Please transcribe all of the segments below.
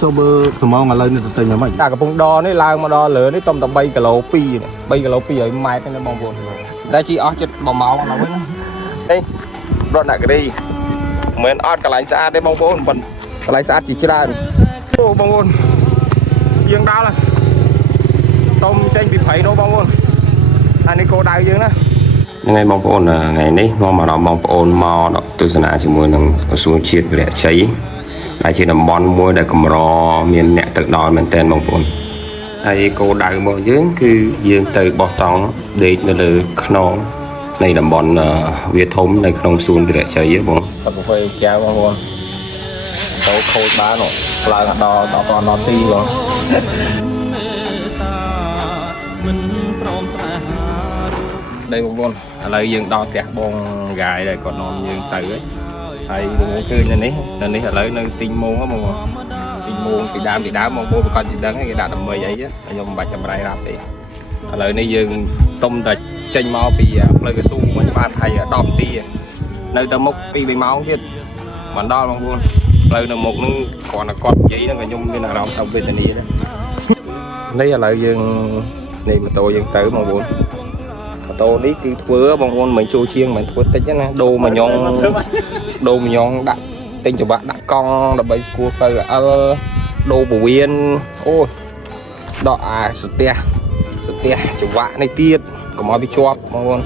cho bơ thử mong mà lên được từ nhà mày cả vùng đo này lao mà đo lửa đấy tôm tầm 3 kg pi này 3 kg pi ở mai cái nó bong buồn đây chỉ ở chết bò máu nó với đây rồi lại cái đi mình ở cái lạnh xa đây bong buồn mình cái lạnh xa chỉ ra ô bong buồn dương đau là tôm trên bị phẩy đâu bong buồn anh ấy cô đại dương đó ngày bong buồn là ngày này mà nó bong buồn mà nó từ sáng chỉ muốn nó xuống chiết lẹ cháy lại chỉ làm bón mua để cầm rò miền nhẹ tự đòn mình tên bong buồn hay cô đại mọi dương cứ dương từ bỏ tòng để nó là non này làm bón việt thống này không xuống lẹ cháy á bông tập phơi cháo bong buồn tàu khôi bá rồi là đò còn nó ti rồi đây bong buồn lấy dương đo kẹt bong gài đây còn non dương từ ấy hay bong cười này là lấy nơi tinh môn á bong tinh môn thì đám bong buồn con chỉ đắng cái đá đầm mây vậy á nhưng mà chậm rãi làm đi lấy này dương tôm là chênh máu vì lấy cái xu mà bạn hay đom ti nơi tao mốc bị máu chứ bạn đo bong buồn lấy là một nó còn là con giấy nó nhung như là đóng trong bên này đó đây là lợi dương này mà tôi dương tới bong buồn tô đi cứ thưa bong buồn mình chua chiên mình thưa tích á đồ mà nhon đặt tên cho bạn đặt con là bây cua phơi đồ bổ yên ôi đọ sụt tia chủ vạ này tiết có mọi bị chọp bong buồn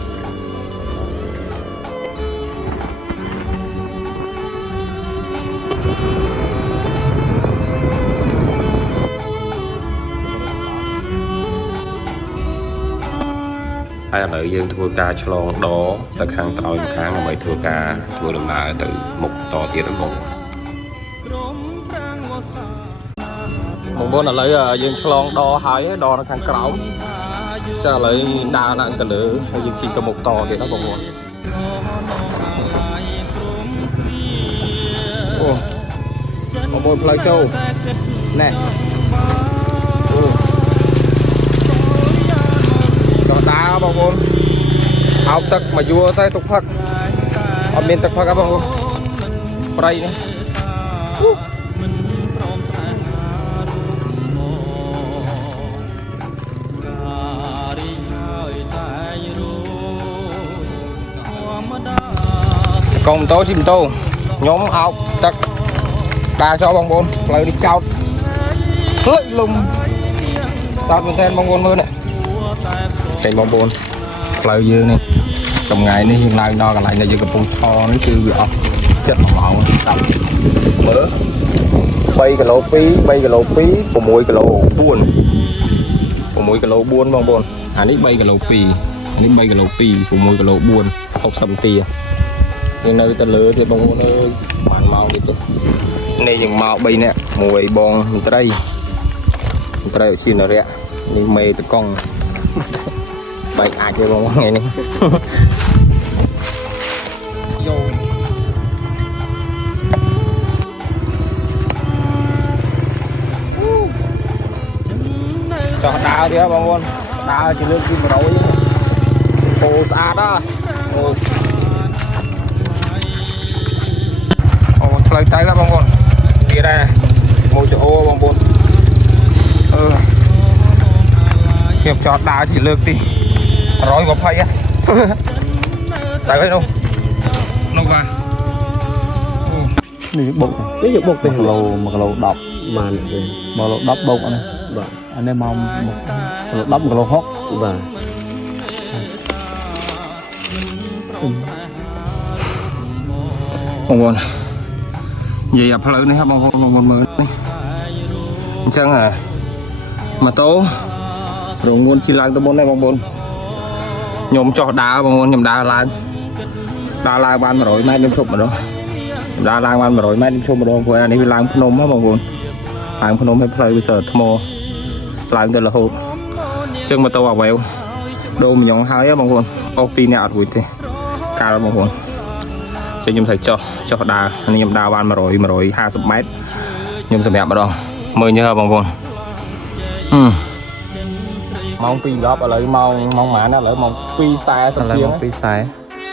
hay là dương thua ca cho lon đó từ hàng tàu tháng là mấy thua ca thua làm lại từ một to tiền đến một buồn là lấy dương cho lon đo hai đo nó khang cẩu cho lấy đa là cái lửa dương chỉ có một to thì nó bong buồn play show nè đá bong buồn học tập mà vua tới tục phật ở miền tục phật các bong buồn đây này cùng tôi chim tô nhóm học tập đá cho bong buồn lấy đi cao lưỡi lùng sao mình xem bong buồn mưa này cây bong buồn lời dư này trong ngày này hiện nay đo còn lại là dư cái bông to nó chưa bị ọc chất mỏng đậm mỡ 3 kg phí của mỗi kg buôn bong buồn anh ấy 3 kg phí anh ấy 3 kg phí của mỗi kg buôn học sầm tìa nhưng nơi ta lứa thì bong buồn ơi màn mau đi chứ này dừng màu bay nè mùi bong mình đây xin nó rẻ đi mê từ con bay ai chơi bong ngày này cho đào đi bong buồn đào chỉ lương kim mà đấu ô xa đó ô lời tay các bong buồn đi đây ngồi chỗ ô bong buồn hiệp cho đá chỉ lược tí rồi có phay á tại đây đâu đâu qua này bột cái bột này một lầu đập mà một lầu đắp bột này anh em mong một lầu đắp một lầu hót và bong buồn gì à phải này bong buồn mới chẳng à mà tố rồi muốn chi lang tới bốn này bong buồn nhôm cho đá bong buồn nhôm đá lang ban mà rồi mai đêm chụp mà đó đá lang ban mà rồi mai đêm chụp mà đó của anh ấy lang phnom á bong buồn lang phnom hay play bây giờ thô lang từ là hột chân mà tố vào vèo đồ mình nhông hai á bong buồn opi nè ạt thế cao bong buồn cho nhôm thầy cho đá anh nhôm đá ban mà rồi 20 mét nhôm sầm đẹp mà đó mời nhớ bong buồn mong pi góp ở lại mong mã nó lại mong pi sai sập chiên pi sai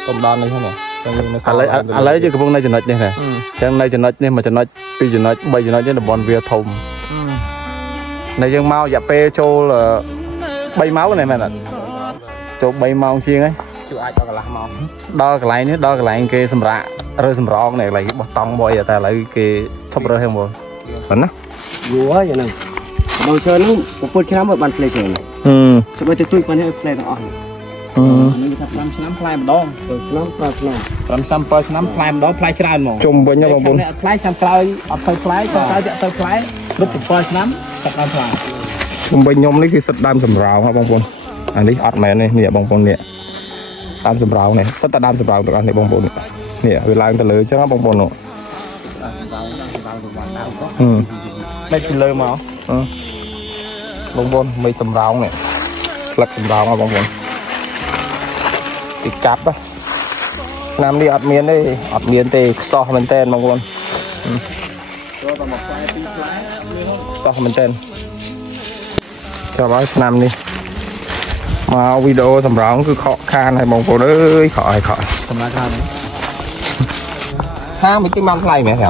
tôm đòn này thế này ឥឡូវយើងកំពុងនៅចំណុចនេះណាចឹងនៅចំណុចនេះមួយចំណុចពីរចំណុច3ចំណុចនេះតំបន់វាធំនៅយើងមករយៈពេលចូល3ម៉ោងណាមែនអត់ចូល3ម៉ោងជាងហើយជួអាចដល់កន្លះម៉ោងដល់កន្លែងនេះដល់កន្លែងគេសម្រាប់រើសម្រងនេះកន្លែងបោះតង់បោះតែឥឡូវគេឈប់រើហ្នឹងបងប៉ុណ្ណាយូរហើយយ៉ាងហ្នឹងបងchơiហ្នឹងពុទ្ធឆ្នាំមកបានផ្លេចហ្នឹងជួយទៅជួយបានឲ្យផ្លេទាំងអស់នេះថា5ឆ្នាំផ្លែម្ដងឆ្នាំ5ឆ្នាំ7ឆ្នាំផ្លែម្ដងផ្លែច្រើនហ្មងជុំវិញបងប្អូនផ្លែឆ្នាំក្រោយអត់ទៅផ្លែចាំក្រោយទៅផ្លែរត់7ឆ្នាំតែដើមផ្លែជុំវិញខ្ញុំនេះគឺសិតដើមសម្រោងហ៎បងប្អូនអានេះអត់មែននេះបងប្អូននេះដើមសម្រោងនេះសិតតែដើមសម្រោងទាំងអស់នេះបងប្អូននេះវាឡើងទៅលើអញ្ចឹងបងប្អូននោះមេឃពីលើមកបងប្អូនមេឃសម្រោងនេះផ្លឹកសម្រោងហ៎បងប្អូនទីកាប់ឆ្នាំនេះអត់មានទេអត់មានទេខ្សោះមែនតើបងប្អូនចូលតែមកផ្លែពីរផ្លែខ្សោះមែនតើចាំឲ្យឆ្នាំនេះមកវីដេអូសម្រងគឺខកខានហើយបងប្អូនអើយខកសម្រាប់ខានហាមិនទីបានថ្លៃមែន50000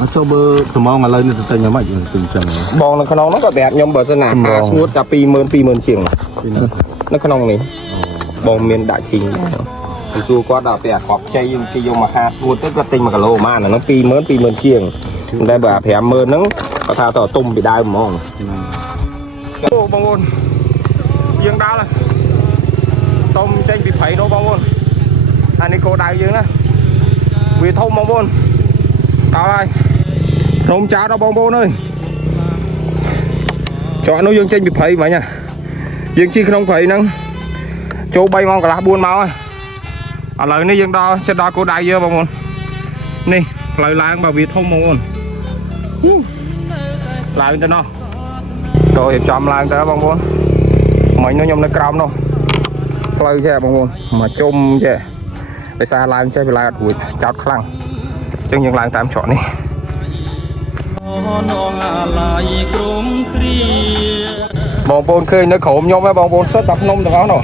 អត់ចូលបើត្មងឥឡូវនេះទៅខ្ញុំមិនទិញចឹងបងនៅក្នុងនោះក៏ប្រាប់ខ្ញុំបើសិនណាស្ងួតតែ20000ជាងនៅក្នុងនេះបងមានដាក់ជីងទៅសួរគាត់ដល់ពេលអាកប់ជ័យគេយកមក50ស្ងួតទៅគាត់ទិញ1គីឡូប៉ុន្មានអាហ្នឹង20000ជាងតែបើអា50000ហ្នឹងគាត់ថាតទុំពីដើមហ្មងអូបងប្អូនយើងដល់ហើយទុំចេញពីព្រៃនោះបងប្អូនអានេះគោដៅយើងណាវាធំបងប្អូនដល់ហើយរោមចោលដល់បងប្អូនអើយចុះនោះយើងចេញពីព្រៃមិញណាយើងជិះក្នុងព្រៃហ្នឹងចូល3ម៉ោងកន្លះ4ម៉ោងហើយឥឡូវនេះយើងដល់ចិត្តដល់គោដៅយើងបងប្អូននេះផ្លូវឡើងបើវាធំបងប្អូនឡើងទៅនោះតោះរៀបចំឡើងទៅបងប្អូនមិញនោះខ្ញុំនៅក្រោមនោះផ្លូវចេះបងប្អូនមកជុំចេះដោយសារឡើងចេះវាឡើងអត់រួចចោតខ្លាំងអញ្ចឹងយើងឡើងតាមច្រកនេះបងប្អូនឃើញនៅក្រោមខ្ញុំហ៎បងប្អូនសិតតែភ្នំទាំងអស់នោះ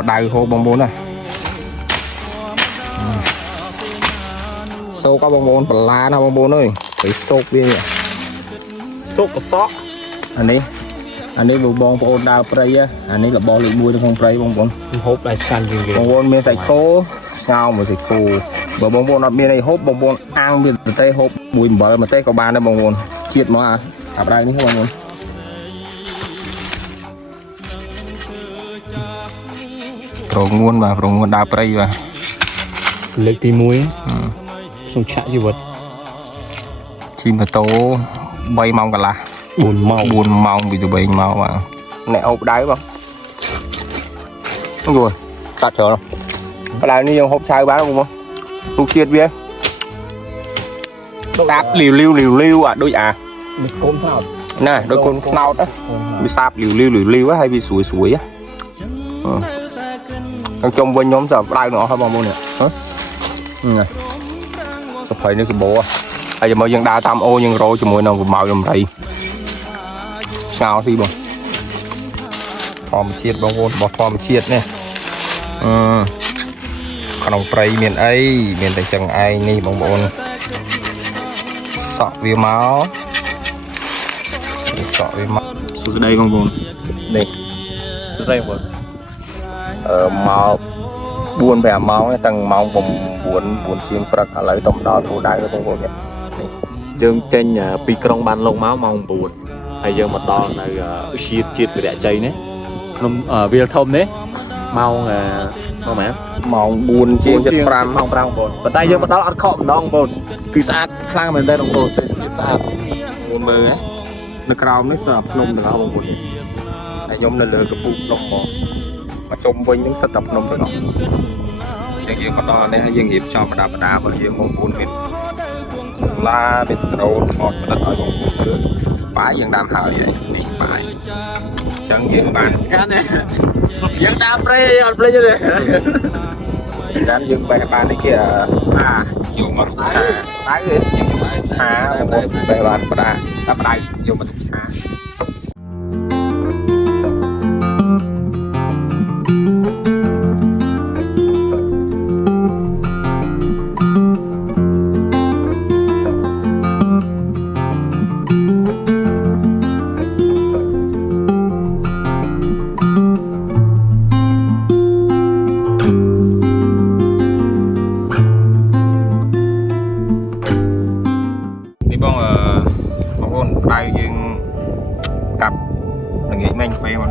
បដៅហូបបងប្អូនណាសោកបងប្អូនបន្លាណាបងប្អូនអើយទៅសោកវាសោកកសក់អានេះបងប្អូនដើរព្រៃអានេះរបស់លេខ1នៅក្នុងព្រៃបងប្អូនហូបតែស្កាន់ជាងគេបងប្អូនមានសាច់គោស្ងោរមួយសាច់គោបើបងប្អូនអត់មានអីហូបបងប្អូនអាំងមានម្ទេសហូបមួយអំបិលម្ទេសក៏បានដែរបងប្អូនជាតិមកអាបដៅនេះបងប្អូនប្រងួនបាទប្រងួនដើរព្រៃបាទលេខទី1ក្នុងឆាកជីវិតជិះម៉ូតូ3ម៉ោងកន្លះ4ម៉ោងពីទៅ3ម៉ោងបាទអ្នកហូបដៅបងយល់តាត់ច្រើនបដៅនេះយើងហូបឆៅបានបងប្អូនរសជាតិវាសាបលាវអាដូចអាកូនថ្នោតណាដូចកូនថ្នោតវាសាបលាវហើយវាស្រួយជុំវិញខ្ញុំទៅបដៅនោះអស់បងប្អូននេះសភ័យនេះសបោហើយចាំមើលយើងដើរតាមអូយើងរោជាមួយនឹងកម្ៅដំរីស្ងោស៊ីបងធម្មជាតិបងប្អូនរបស់ធម្មជាតិនេះក្នុងព្រៃមានអីមានតែចឹងឯងនេះបងប្អូនសក់វាមកសក់វាមកសួស្ដីបងប្អូននេះសួស្ដីបងប្អូនមក4-5ម៉ោងតាំងម៉ោង9ជាងព្រឹកឥឡូវទៅដល់គោដៅបងប្អូននេះយើងចេញពីក្រុងបានលងមកម៉ោង9ហើយយើងមកដល់នៅជាតិវិរៈជ័យនេះក្នុងវាលធំនេះម៉ោងម៉ោង4ជាង7-5ម៉ោង5បងប្អូនប៉ុន្តែយើងមកដល់អត់ខកម្ដងបងប្អូនគឺស្អាតខ្លាំងមែនតើបងប្អូនទេសភាពស្អាតបងមើលនៅក្រោមនេះសើភ្នំទាំងអស់បងប្អូនហើយខ្ញុំនៅលើកំពូលភ្នំបងមកជុំវិញនឹងសិតតែភ្នំទាំងអស់ចឹងយើងមកដល់នេះយើងរៀបចំបដាបើយើងបងប្អូនមានឡាមានដ្រូនថតផ្ដិតឲ្យបងប្អូន បាយយើងដាំហើយនេះបាយចឹងយើងបានកាន់យើងដាំព្រៃអត់ភ្លេចទេដាំយើងបែបបាននេះគេយកមកឆាដៅយើងបាយឆាបែបបានផ្ដាតែផ្ដៅយកមកឆា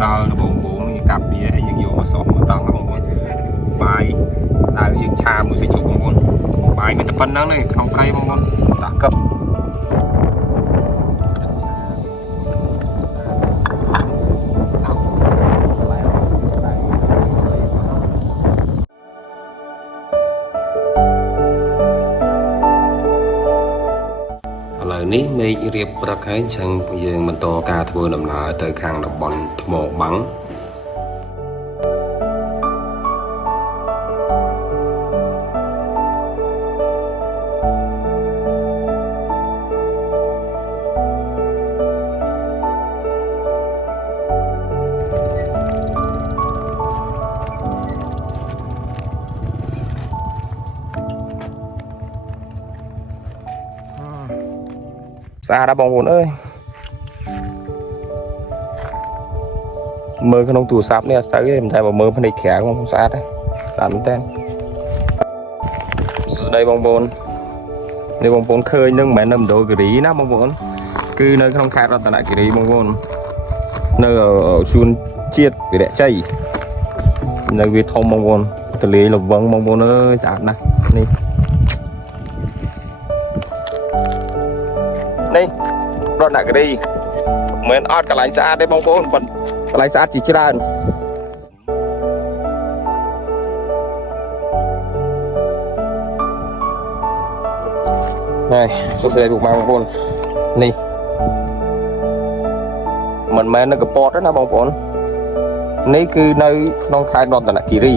ដល់ដំបងនេះកាប់វាហើយយើងយកមកសោះមកតង់បងប្អូនបាយដៅយើងឆាមួយសាច់ជ្រូកបងប្អូនបាយមានតែប៉ុណ្្នឹងទេក្នុងព្រៃបងប្អូនដាក់កឹបឥឡូវនេះមេឃរៀបព្រឹកហើយអញ្ចឹងយើងបន្តការធ្វើដំណើរទៅខាងតំបន់ថ្មបាំងស្អាតបងប្អូនអើយមើលក្នុងទូរស័ព្ទនេះអត់សូវទេមិនតែបើមើលភ្នែកក្រៅបងប្អូនស្អាតទេស្អាតមែនតើស្ដីបងប្អូននេះបងប្អូនឃើញនឹងមិនមែននៅមណ្ឌលគិរីណាបងប្អូនគឺនៅក្នុងខេត្តរតនគិរីបងប្អូននៅសួនជាតិវីរៈជ័យនៅវាធំបងប្អូនទលេលវឹងបងប្អូនអើយស្អាតណាស់នេះរតនគិរីមិនអត់កន្លែងស្អាតទេបងប្អូនប៉ុន្តែកន្លែងស្អាតជាច្រើននេះសួស្តីលោកបងប្អូននេះមិនមែននៅកពតទេណាបងប្អូននេះគឺនៅក្នុងខេត្តរតនគិរី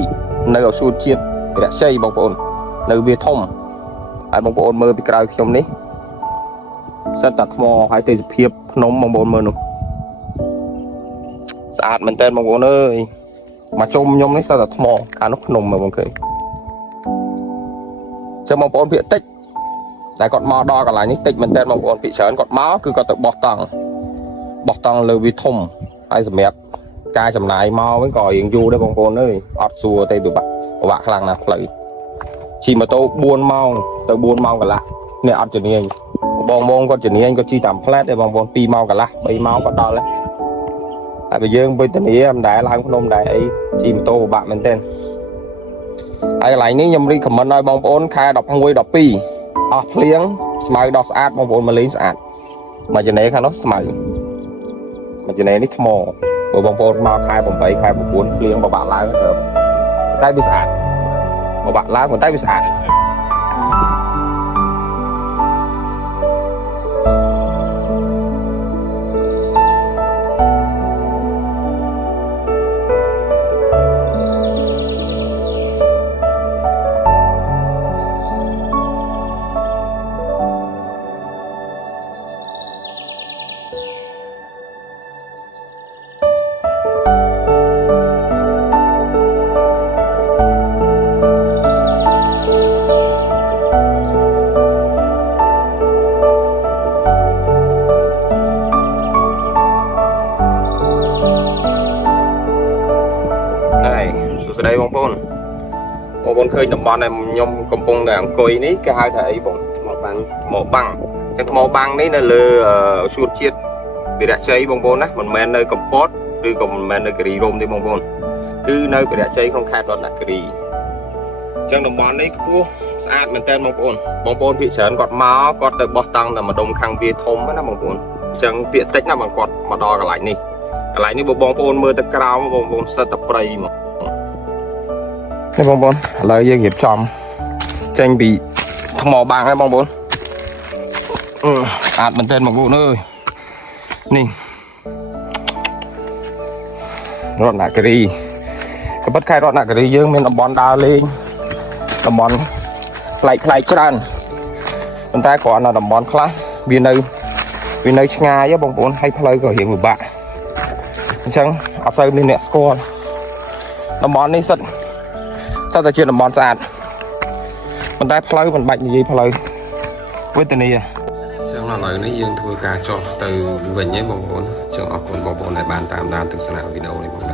នៅសួនជាតិវីរៈជ័យបងប្អូននៅវាធំហើយបងប្អូនមើលពីក្រៅខ្ញុំនេះសិតតែថ្មហើយទេសភាពភ្នំបងប្អូនមើលនោះស្អាតមែនតើបងប្អូនអើយមកជុំខ្ញុំនេះសិតតែថ្មខាងនោះភ្នំមើលបងឃើញចាំបងប្អូនភាគតិចតែគាត់មកដល់កន្លែងនេះតិចមែនតើបងប្អូនភាគច្រើនគាត់មកគឺគាត់ទៅបោះតង់លើវាធំហើយសម្រាប់ការចំណាយមកវិញក៏រៀងយូរដែរបងប្អូនអើយអត់សួរទេពិបាកខ្លាំងណាស់ផ្លូវជិះម៉ូតូ4ម៉ោងទៅ4ម៉ោងកន្លះនេះអត់ជំនាញបងគាត់ជំនាញគាត់ជិះតាមផ្លែតទេបងប្អូន2ម៉ោងកន្លះ3ម៉ោងក៏ដល់ដែរតែបើយើងវិធានីមិនដែលឡើងភ្នំដែរអីជិះម៉ូតូពិបាកមែនទែនហើយកន្លែងនេះខ្ញុំរីកខមមិនឲ្យបងប្អូនខែ11 12អស់ភ្លៀងស្មៅដោះស្អាតបងប្អូនមកលេងស្អាតមកចំណេខាងនោះស្មៅមកចំណេនេះថ្មបើបងប្អូនមកខែ8ខែ9ភ្លៀងបបាក់ឡើងទៅតែវាស្អាតបបាក់ឡើងប៉ុន្តែវាស្អាតស្ដីបងប្អូនឃើញតំបន់ដែលខ្ញុំកំពុងតែអង្គុយនេះគេហៅថាអីបងថ្មបាំងចឹងថ្មបាំងនេះនៅលើសួនជាតិវីរៈជ័យបងប្អូនណាមិនមែននៅកំពតឬក៏មិនមែននៅគិរីរម្យទេបងប្អូនគឺនៅវីរៈជ័យក្នុងខេត្តរតនគិរីចឹងតំបន់នេះខ្ពស់ស្អាតមែនតើបងប្អូនភាគច្រើនគាត់មកគាត់ទៅបោះតង់តែម្ដុំខាងវាធំណាបងប្អូនចឹងពាក្យតិចណាបងគាត់មកដល់កន្លែងនេះបើបងប្អូនមើលទៅក្រោមបងប្អូនសិតតែព្រៃមកនេះបងប្អូនឥឡូវយើងរៀបចំចេញពីថ្មបាំងហើយបងប្អូនស្អាតមែនទែនបងប្អូនអើយ นี่รถหนักกรีก็บัดใครรถหนักกรีเยอะเป็นบอลดาวเลยบอลไหลกรันมันได้ก่อนlàบอลคลาvì nơi ngay với bóng bóng hay play của hiện một bạn chẳng áp tay lên nẹt score làm bóng này sao ta chưa làm bóng sàn mìnhได้play mình bạch gì play với tên này Chẳng là lời nói dương thua ca cho từ vịnh nhé bóng bóng. Chẳng ở con bóng bóng này bàn tạm đàn từ sân nào video này bóng